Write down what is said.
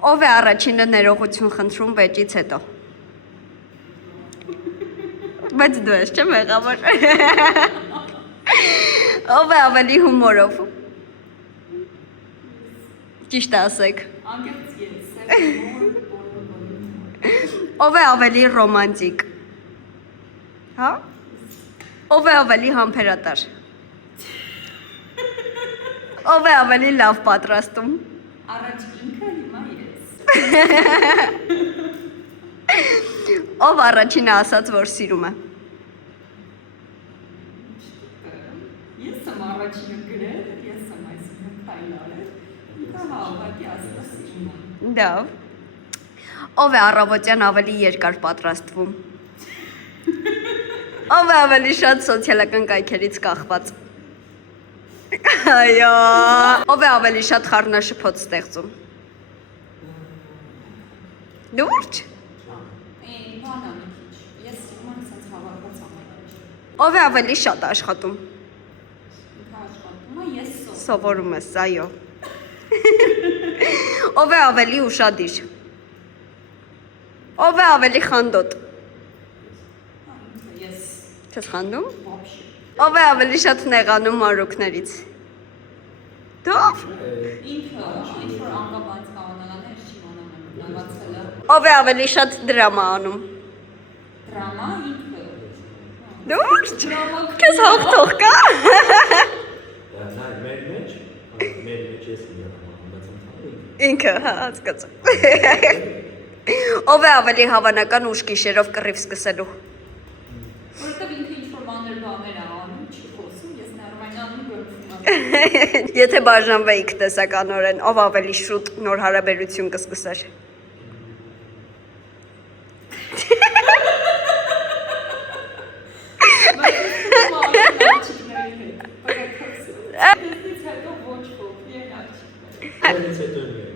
Ով է առաջինը ներողություն խնդրում վեճից հետո։ Բայց դու ես չէ մեղավոր։ Ով է ավելի հումորով։ Ճիշտ ասեք։ Ով է ավելի ռոմանտիկ։ Հա։ Ով է ավելի համբերատար։ Ով է ավելի լավ պատրաստում։ Առաջ ինքը հիմա ես։ Ով առաջինը ասաց, որ սիրում է։ Ես եմ առաջինը գրել, ես եմ այսինքն քայլարել։ Ինքը հա, ուղղակի ասա սիրում եմ։ Լավ։ Ով է առավոտյան ավելի երկար պատրաստվում։ Ով է ավելի շատ սոցիալական կայքերից կախված։ Այո։ Ով է ավելի շատ խառնաշփոթ ստեղծում։ Լուրջ։ Բանա մի քիչ։ Ես սիրում եմ sense հավաքված ամեն ինչ։ Ով է ավելի շատ աշխատում։ Ինքը աշխատում է, ես Սովորում ես, այո։ Ով է ավելի ուշադիր։ Ով է ավելի խանդոտ։ Ես Չես խանդում։ вообще։ Ով է ավելի շատ նեղանում մարուկներից։ Դու։ Ինքը ինչ որ անգաբանց կանոններ չիմանամ նավացել է։ Ով է ավելի շատ դրամա անում։ Դրամա ինքը։ Լուրջ։ Քեզ հաղթող կա։ Նա մեր մեջ ես եմ բայց Ինքը, հա, հասկացա։ Ով է ավելի հավանական ուշ գիշերով կռիվ սկսելու։ Որովհետև ինքը ինչ որ բաներ անում, չի խոսում, ես նորմալանում գլխում եմ։ Եթե բաժանվեիք տեսականորեն, ով ավելի շուտ նոր հարաբերություն կսկսեր։ Բայց հետո ոչ ոք, հետո